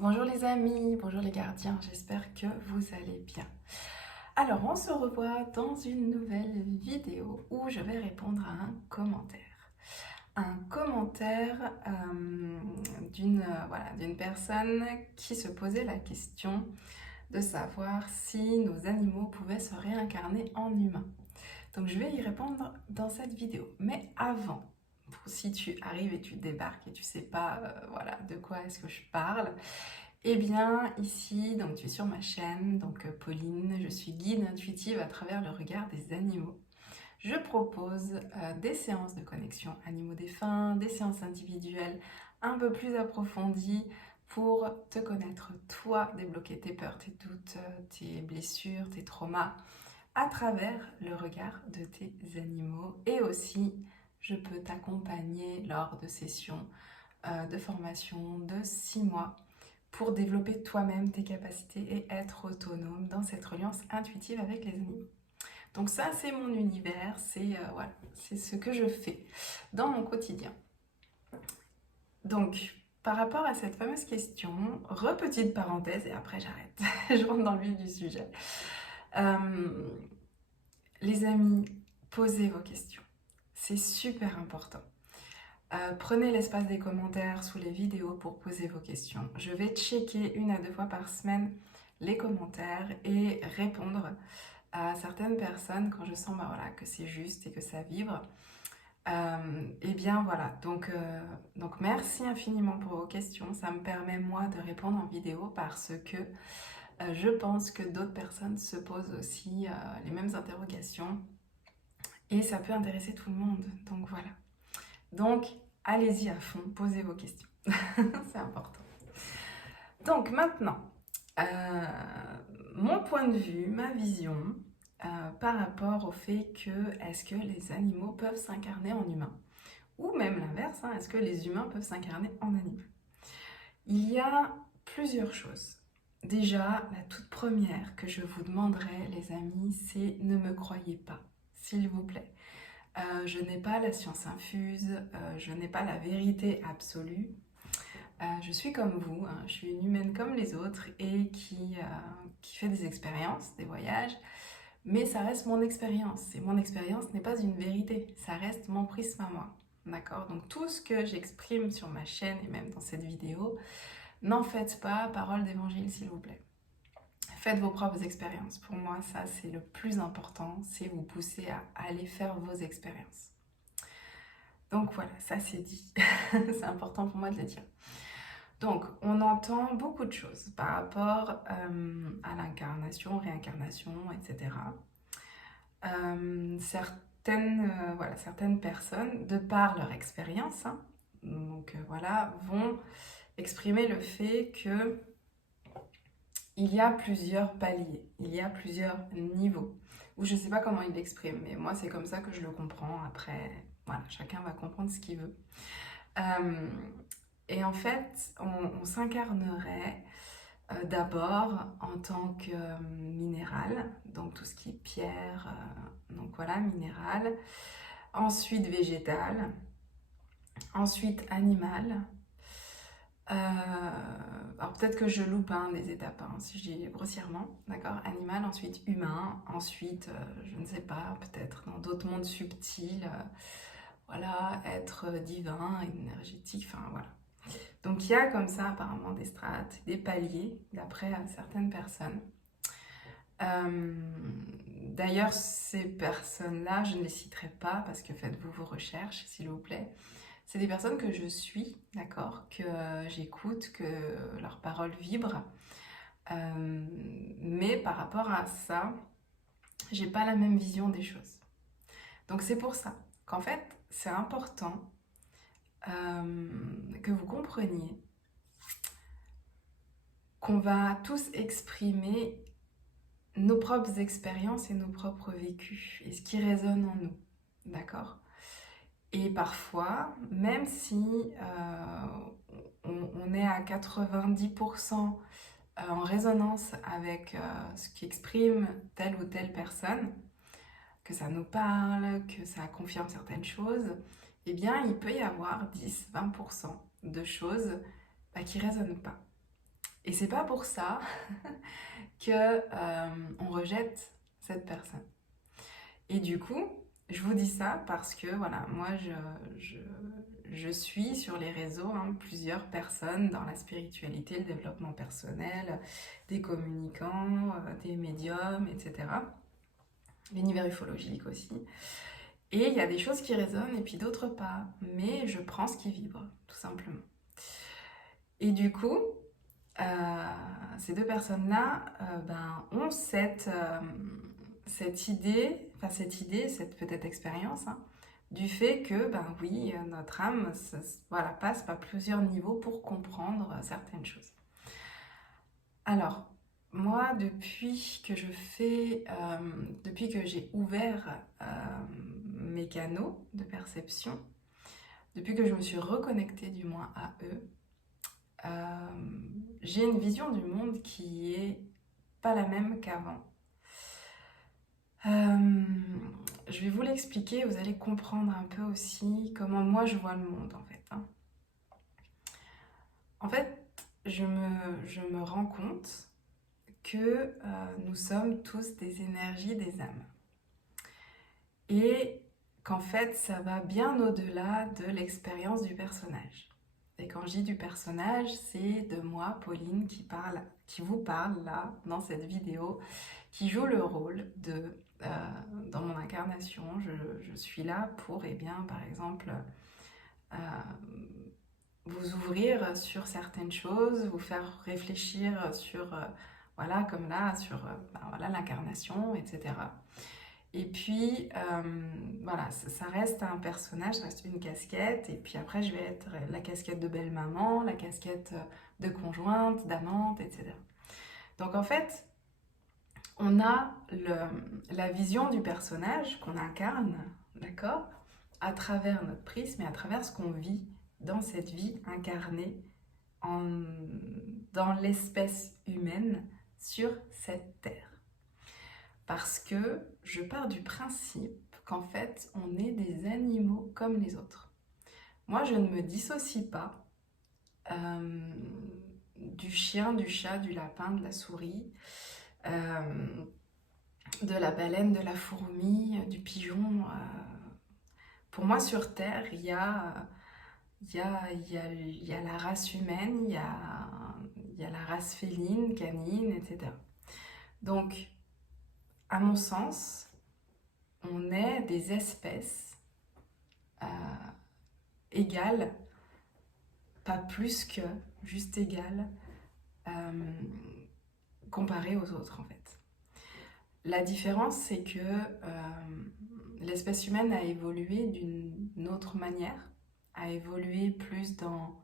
Bonjour les amis, bonjour les gardiens, j'espère que vous allez bien. Alors on se revoit dans une nouvelle vidéo où je vais répondre à un commentaire. Un commentaire d'une personne qui se posait la question de savoir si nos animaux pouvaient se réincarner en humains. Donc je vais y répondre dans cette vidéo. Mais avant, si tu arrives et tu débarques et tu sais pas de quoi est-ce que je parle, eh bien, ici, donc tu es sur ma chaîne, donc Pauline, je suis guide intuitive à travers le regard des animaux. Je propose des séances de connexion animaux défunts, des séances individuelles un peu plus approfondies pour te connaître toi, débloquer tes peurs, tes doutes, tes blessures, tes traumas à travers le regard de tes animaux. Et aussi, je peux t'accompagner lors de sessions de formation de 6 mois pour développer toi-même tes capacités et être autonome dans cette reliance intuitive avec les animaux. Donc ça, c'est mon univers, c'est ce que je fais dans mon quotidien. Donc, par rapport à cette fameuse question, repetite parenthèse et après j'arrête, je rentre dans le vif du sujet. Les amis, posez vos questions, c'est super important. Prenez l'espace des commentaires sous les vidéos pour poser vos questions. Je vais checker 1 à 2 fois par semaine les commentaires et répondre à certaines personnes quand je sens que c'est juste et que ça vibre. Et bien voilà, donc merci infiniment pour vos questions. Ça me permet moi de répondre en vidéo parce que je pense que d'autres personnes se posent aussi les mêmes interrogations et ça peut intéresser tout le monde. Donc voilà. Donc, allez-y à fond, posez vos questions. C'est important. Donc maintenant, euh, mon point de vue, ma vision par rapport au fait que est-ce que les animaux peuvent s'incarner en humains ou même l'inverse, est-ce que les humains peuvent s'incarner en animaux? Il y a plusieurs choses. Déjà, la toute première que je vous demanderai, les amis, c'est ne me croyez pas, s'il vous plaît. Je n'ai pas la science infuse, je n'ai pas la vérité absolue. Je suis comme vous, je suis une humaine comme les autres et qui fait des expériences, des voyages, mais ça reste mon expérience. Et mon expérience n'est pas une vérité, ça reste mon prisme à moi. D'accord? Donc tout ce que j'exprime sur ma chaîne et même dans cette vidéo, n'en faites pas parole d'évangile, s'il vous plaît. Faites vos propres expériences. Pour moi, ça, c'est le plus important, c'est vous pousser à aller faire vos expériences. Donc voilà, ça c'est dit. C'est important pour moi de le dire. Donc, on entend beaucoup de choses par rapport à l'incarnation, réincarnation, etc. Certaines personnes, de par leur expérience, vont exprimer le fait que il y a plusieurs paliers, il y a plusieurs niveaux. Ou je ne sais pas comment il l'exprime, mais moi c'est comme ça que je le comprends. Après, voilà, chacun va comprendre ce qu'il veut. Et en fait, on s'incarnerait d'abord en tant que minéral, donc tout ce qui est pierre, minéral. Ensuite végétal, ensuite animal. Alors peut-être que je loupe des étapes, si je dis grossièrement, d'accord? Animal, ensuite humain, ensuite, je ne sais pas, peut-être dans d'autres mondes subtils, être divin, énergétique, voilà. Donc il y a comme ça apparemment des strates, des paliers, d'après certaines personnes. D'ailleurs, ces personnes-là, je ne les citerai pas parce que faites-vous vos recherches, s'il vous plaît. C'est des personnes que je suis, d'accord, que j'écoute, que leurs paroles vibrent. Mais par rapport à ça, j'ai pas la même vision des choses. Donc c'est pour ça qu'en fait, c'est important que vous compreniez qu'on va tous exprimer nos propres expériences et nos propres vécus et ce qui résonne en nous, d'accord? Et parfois, même si on est à 90% en résonance avec ce qu'exprime telle ou telle personne, que ça nous parle, que ça confirme certaines choses, eh bien, il peut y avoir 10-20% de choses qui ne résonnent pas. Et c'est pas pour ça que on rejette cette personne. Et du coup, je vous dis ça parce que voilà, moi je suis sur les réseaux plusieurs personnes dans la spiritualité, le développement personnel, des communicants, des médiums, etc. L'univers ufologique aussi. Et il y a des choses qui résonnent et puis d'autres pas. Mais je prends ce qui vibre, tout simplement. Et du coup, ces deux personnes-là ont cette idée, cette peut-être expérience, du fait que, oui, notre âme voilà, passe par plusieurs niveaux pour comprendre certaines choses. Alors, moi, depuis que j'ai ouvert mes canaux de perception, depuis que je me suis reconnectée du moins à eux, j'ai une vision du monde qui est pas la même qu'avant. Je vais vous l'expliquer, vous allez comprendre un peu aussi comment moi je vois le monde en fait. En fait, je me rends compte que nous sommes tous des énergies des âmes. Et qu'en fait, ça va bien au-delà de l'expérience du personnage. Et quand je dis du personnage, c'est de moi, Pauline, qui vous parle là, dans cette vidéo, qui joue le rôle dans mon incarnation. Je suis là pour, par exemple, vous ouvrir sur certaines choses, vous faire réfléchir sur, voilà, comme là, sur voilà, l'incarnation, etc. Et puis, voilà, ça reste un personnage, ça reste une casquette. Et puis après, je vais être la casquette de belle-maman, la casquette de conjointe, d'amante, etc. Donc en fait, on a la vision du personnage qu'on incarne, d'accord, à travers notre prisme et à travers ce qu'on vit dans cette vie incarnée dans l'espèce humaine sur cette terre. Parce que je pars du principe qu'en fait, on est des animaux comme les autres. Moi, je ne me dissocie pas du chien, du chat, du lapin, de la souris, de la baleine, de la fourmi, du pigeon. Pour moi, sur Terre, il y a la race humaine, il y a la race féline, canine, etc. Donc, à mon sens, on est des espèces égales, pas plus que, juste égales, comparées aux autres en fait. La différence, c'est que l'espèce humaine a évolué d'une autre manière, a évolué plus dans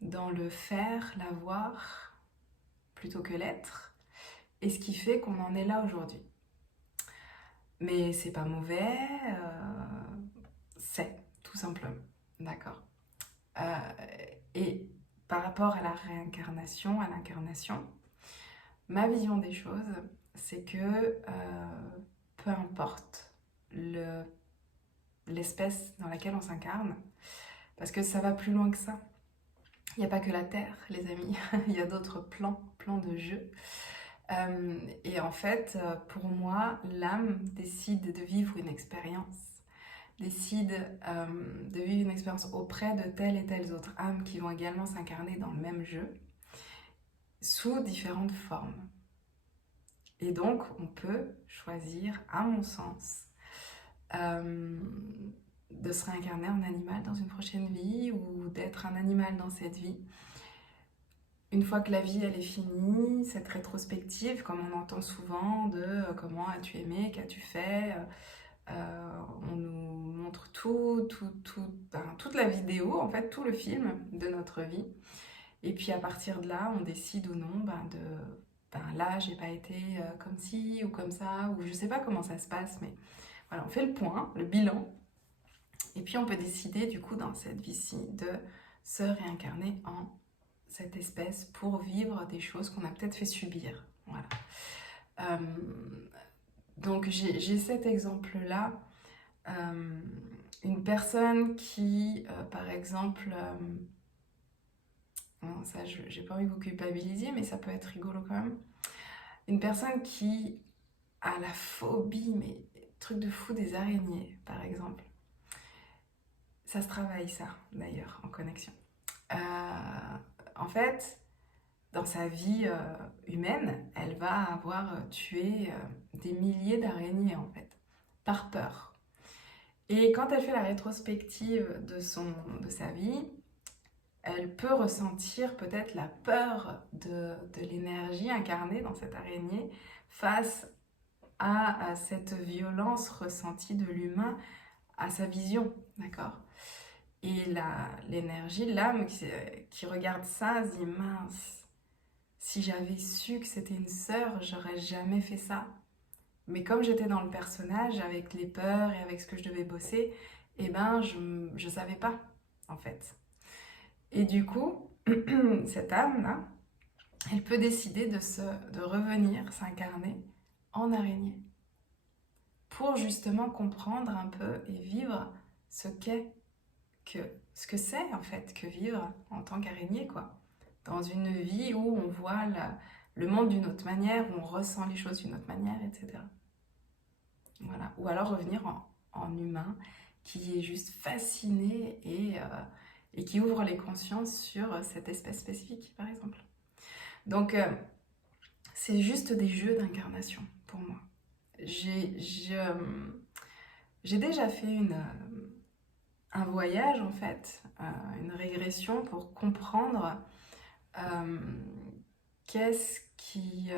le faire, l'avoir, plutôt que l'être, et ce qui fait qu'on en est là aujourd'hui. Mais c'est pas mauvais, c'est tout simplement, d'accord. Et par rapport à la réincarnation, à l'incarnation, ma vision des choses, c'est que peu importe l'espèce dans laquelle on s'incarne, parce que ça va plus loin que ça. Il n'y a pas que la Terre, les amis, il y a d'autres plans de jeu. Et en fait, pour moi, l'âme décide de vivre une expérience, décide de vivre une expérience auprès de telles et telles autres âmes qui vont également s'incarner dans le même jeu, sous différentes formes. Et donc, on peut choisir, à mon sens, de se réincarner en animal dans une prochaine vie ou d'être un animal dans cette vie. Une fois que la vie elle est finie, cette rétrospective, comme on entend souvent, de comment as-tu aimé, qu'as-tu fait, on nous montre toute la vidéo, en fait, tout le film de notre vie. Et puis à partir de là, on décide ou non là, j'ai pas été comme ci ou comme ça, ou je sais pas comment ça se passe, mais voilà, on fait le point, le bilan. Et puis on peut décider du coup dans cette vie-ci de se réincarner en cette espèce pour vivre des choses qu'on a peut-être fait subir. Voilà. Donc j'ai cet exemple-là. Une personne qui, par exemple, Bon, ça, j'ai pas envie que vous culpabilisiez, mais ça peut être rigolo quand même. Une personne qui a la phobie, mais truc de fou des araignées, par exemple. Ça se travaille, ça, d'ailleurs, en connexion. Euh, en fait, dans sa vie humaine, elle va avoir tué des milliers d'araignées, en fait, par peur. Et quand elle fait la rétrospective de sa vie, elle peut ressentir peut-être la peur de l'énergie incarnée dans cette araignée face à cette violence ressentie de l'humain à sa vision, d'accord? Et l'énergie, l'âme qui regarde ça, se dit mince, si j'avais su que c'était une sœur, j'aurais jamais fait ça. Mais comme j'étais dans le personnage, avec les peurs et avec ce que je devais bosser, eh ben je savais pas, en fait. Et du coup, cette âme-là, elle peut décider de revenir s'incarner en araignée pour justement comprendre un peu et vivre ce ce que c'est en fait que vivre en tant qu'araignée, quoi. Dans une vie où on voit le monde d'une autre manière, où on ressent les choses d'une autre manière, etc. Voilà. Ou alors revenir en humain qui est juste fasciné et qui ouvre les consciences sur cette espèce spécifique, par exemple. Donc, c'est juste des jeux d'incarnation pour moi. J'ai déjà fait un voyage, en fait, une régression pour comprendre euh, qu'est-ce qui...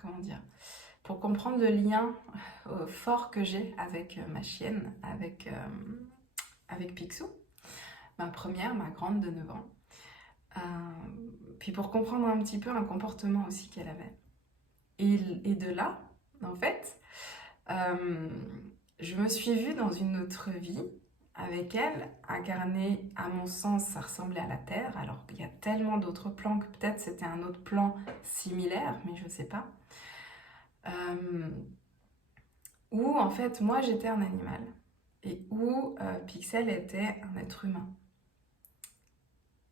comment dire, pour comprendre le lien fort que j'ai avec ma chienne, avec Picsou, ma première, ma grande de 9 ans. Puis pour comprendre un petit peu un comportement aussi qu'elle avait. Et de là, en fait, je me suis vue dans une autre vie avec elle, incarnée, à mon sens, ça ressemblait à la Terre. Alors, il y a tellement d'autres plans que peut-être c'était un autre plan similaire, mais je ne sais pas. Où, en fait, moi, j'étais un animal. Et où Pixel était un être humain.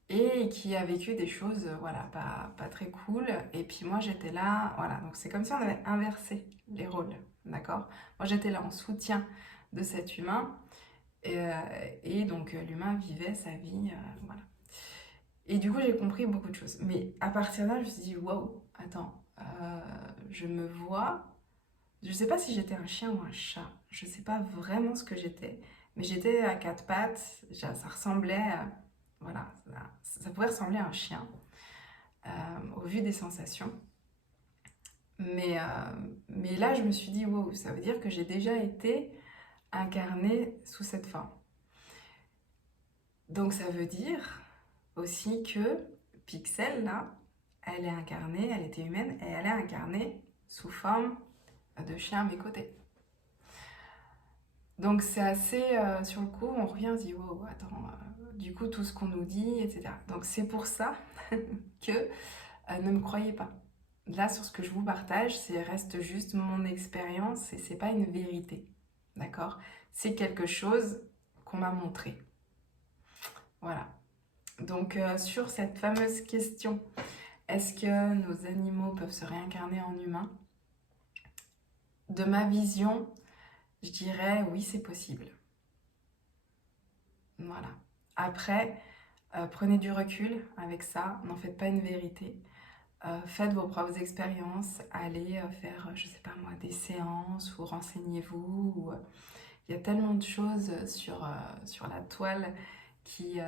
Et qui a vécu des choses, voilà, pas très cool. Et puis moi, j'étais là, voilà. Donc c'est comme si on avait inversé les rôles, d'accord? Moi, j'étais là en soutien de cet humain. Et donc, l'humain vivait sa vie, voilà. Et du coup, j'ai compris beaucoup de choses. Mais à partir de là, je me suis dit, wow, attends, je me vois. Je sais pas si j'étais un chien ou un chat. Je sais pas vraiment ce que j'étais. Mais j'étais à quatre pattes. Ça ressemblait à, voilà, ça pouvait ressembler à un chien au vu des sensations. Mais là, je me suis dit, wow, ça veut dire que j'ai déjà été incarnée sous cette forme. Donc ça veut dire aussi que Pixel, là, elle est incarnée, elle était humaine, et elle est incarnée sous forme de chien à mes côtés. Donc c'est assez, sur le coup, on revient, on se dit, wow, attends, du coup, tout ce qu'on nous dit, etc. Donc c'est pour ça que ne me croyez pas. Là, sur ce que je vous partage, c'est reste juste mon expérience et c'est pas une vérité. D'accord? C'est quelque chose qu'on m'a montré. Voilà. Donc, sur cette fameuse question, est-ce que nos animaux peuvent se réincarner en humains? De ma vision, je dirais oui, c'est possible. Voilà. Après, prenez du recul avec ça, n'en faites pas une vérité. Faites vos propres expériences, allez faire, je sais pas moi, des séances ou renseignez-vous. Il y a tellement de choses sur la toile qui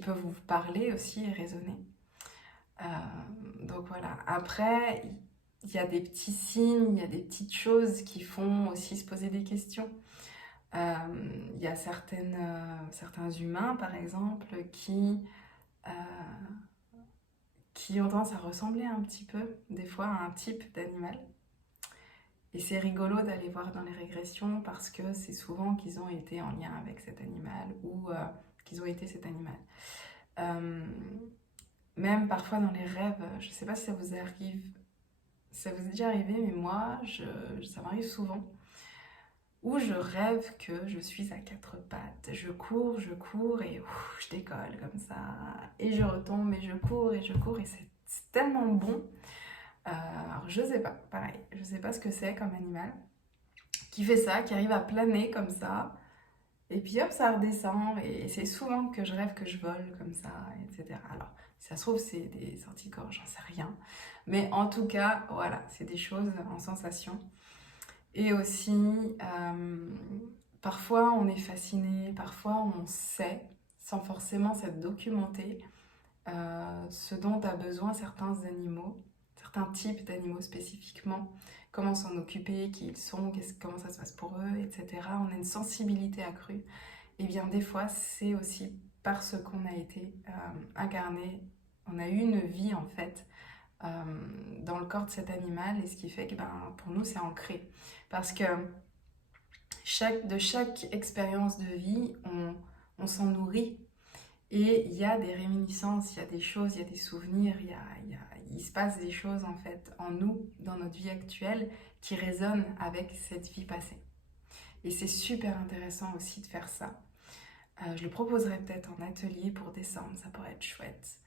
peuvent vous parler aussi et résonner. Donc voilà. Après, il y a des petits signes, il y a des petites choses qui font aussi se poser des questions. Il y a certains humains, par exemple, euh, qui ont tendance à ressembler un petit peu, des fois, à un type d'animal. Et c'est rigolo d'aller voir dans les régressions parce que c'est souvent qu'ils ont été en lien avec cet animal ou qu'ils ont été cet animal. Même parfois dans les rêves, je ne sais pas si ça vous arrive, ça vous est déjà arrivé, mais moi, ça m'arrive souvent, où je rêve que je suis à quatre pattes. Je cours et je décolle comme ça. et je retombe et je cours et c'est tellement bon. Alors je sais pas, pareil, je sais pas ce que c'est comme animal qui fait ça, qui arrive à planer comme ça, et puis hop, ça redescend, et c'est souvent que je rêve que je vole comme ça, etc. Alors, si ça se trouve, c'est des sorties de gorge, j'en sais rien. Mais en tout cas, voilà, c'est des choses en sensation. Et aussi, parfois on est fasciné, parfois on sait, sans forcément s'être documenté, ce dont a besoin certains animaux, certains types d'animaux spécifiquement, comment s'en occuper, qui ils sont, comment ça se passe pour eux, etc. On a une sensibilité accrue. Et bien des fois, c'est aussi parce qu'on a été incarné, on a eu une vie en fait dans le corps de cet animal, et ce qui fait que pour nous c'est ancré. Parce que de chaque expérience de vie, on s'en nourrit. Et il y a des réminiscences, il y a des choses, il y a des souvenirs, il se passe des choses en fait en nous, dans notre vie actuelle, qui résonnent avec cette vie passée. Et c'est super intéressant aussi de faire ça. Je le proposerai peut-être en atelier pour décembre, ça pourrait être chouette.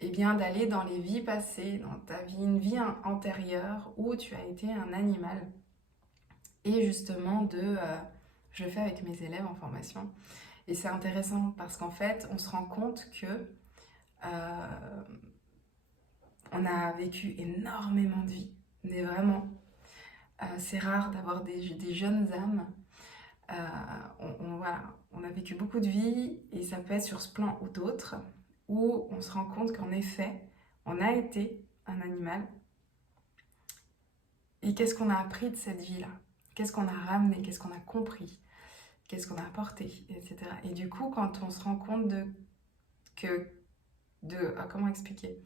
Et bien d'aller dans les vies passées, dans ta vie, une vie antérieure où tu as été un animal. Et justement je le fais avec mes élèves en formation. Et c'est intéressant parce qu'en fait, on se rend compte que on a vécu énormément de vies, mais vraiment. C'est rare d'avoir des jeunes âmes. Voilà, on a vécu beaucoup de vies, et ça peut être sur ce plan ou d'autres, où on se rend compte qu'en effet, on a été un animal. Et qu'est-ce qu'on a appris de cette vie-là? Qu'est-ce qu'on a ramené? Qu'est-ce qu'on a compris? Qu'est-ce qu'on a apporté? Etc. Et du coup, quand on se rend compte comment expliquer?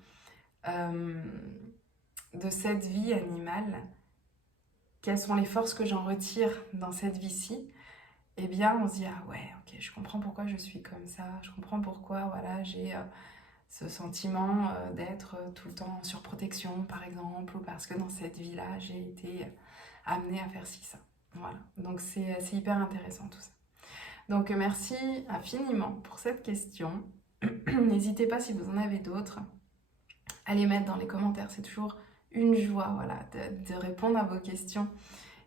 De cette vie animale, quelles sont les forces que j'en retire dans cette vie-ci? Eh bien, on se dit, ah ouais, ok, je comprends pourquoi je suis comme ça, je comprends pourquoi, voilà, j'ai ce sentiment d'être tout le temps en surprotection, par exemple, ou parce que dans cette vie-là, j'ai été amenée à faire ci, ça. Voilà, donc c'est hyper intéressant tout ça. Donc merci infiniment pour cette question. N'hésitez pas, si vous en avez d'autres, à les mettre dans les commentaires. C'est toujours une joie, voilà, de répondre à vos questions,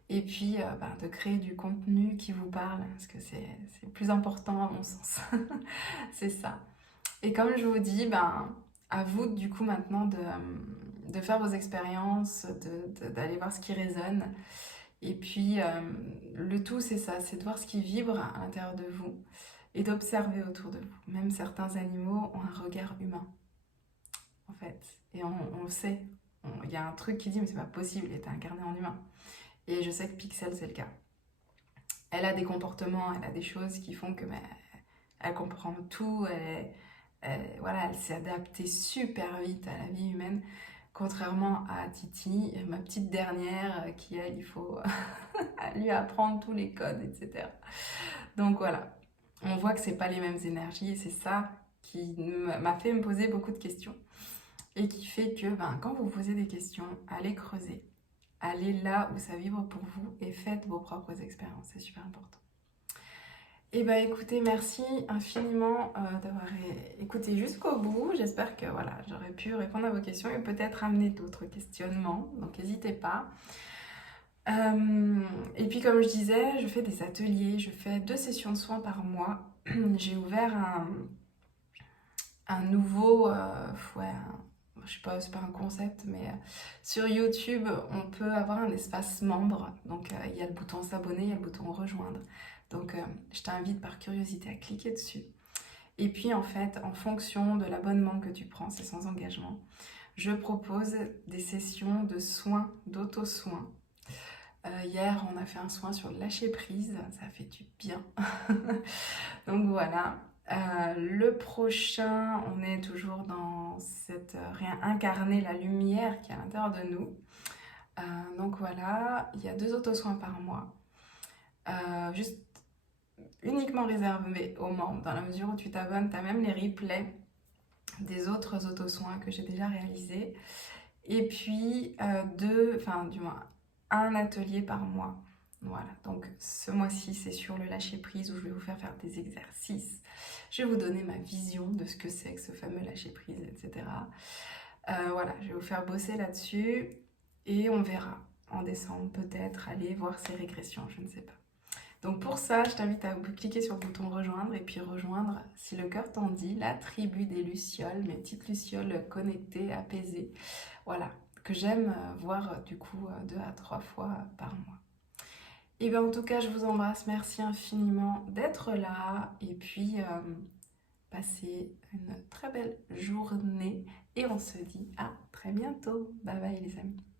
et puis de créer du contenu qui vous parle, parce que c'est le plus important à mon sens. C'est ça. Et comme je vous dis, à vous du coup maintenant de faire vos expériences, d'aller voir ce qui résonne. Et puis le tout, c'est ça, c'est de voir ce qui vibre à l'intérieur de vous et d'observer autour de vous. Même certains animaux ont un regard humain, en fait. Et on le sait. Il y a un truc qui dit, mais c'est pas possible, il était incarné en humain. Et je sais que Pixel, c'est le cas. Elle a des comportements, elle a des choses qui font que elle comprend tout, voilà, elle s'est adaptée super vite à la vie humaine, contrairement à Titi, ma petite dernière, qui elle, il faut lui apprendre tous les codes, etc. Donc voilà, on voit que c'est pas les mêmes énergies, et c'est ça qui m'a fait me poser beaucoup de questions, et qui fait que quand vous posez des questions, allez creuser, allez là où ça vibre pour vous, et faites vos propres expériences, c'est super important. Et écoutez, merci infiniment d'avoir écouté jusqu'au bout. J'espère que voilà, j'aurais pu répondre à vos questions et peut-être amener d'autres questionnements, donc n'hésitez pas. Et puis comme je disais, je fais des ateliers, je fais 2 sessions de soins par mois. J'ai ouvert un nouveau, je sais pas, c'est pas un concept, mais sur YouTube, on peut avoir un espace membre. Donc il y a le bouton s'abonner, il y a le bouton rejoindre. Donc je t'invite par curiosité à cliquer dessus. Et puis en fait, en fonction de l'abonnement que tu prends, c'est sans engagement, je propose des sessions de soins, d'auto-soins. Hier, on a fait un soin sur le lâcher prise, ça fait du bien. Donc voilà. Le prochain, on est toujours dans cette réincarner la lumière qui est à l'intérieur de nous. Donc voilà, il y a 2 auto-soins par mois. Juste uniquement réservé aux membres, dans la mesure où tu t'abonnes, tu as même les replays des autres auto-soins que j'ai déjà réalisés. Et puis un atelier par mois. Voilà, donc ce mois-ci, c'est sur le lâcher prise où je vais vous faire des exercices. Je vais vous donner ma vision de ce que c'est que ce fameux lâcher prise, etc. Voilà, je vais vous faire bosser là-dessus et on verra en décembre peut-être aller voir ces régressions, je ne sais pas. Donc pour ça, je t'invite à cliquer sur le bouton rejoindre et puis rejoindre, si le cœur t'en dit, la tribu des lucioles, mes petites lucioles connectées, apaisées. Voilà, que j'aime voir du coup 2 à 3 fois par mois. Et bien en tout cas, je vous embrasse, merci infiniment d'être là et puis passez une très belle journée et on se dit à très bientôt. Bye bye les amis.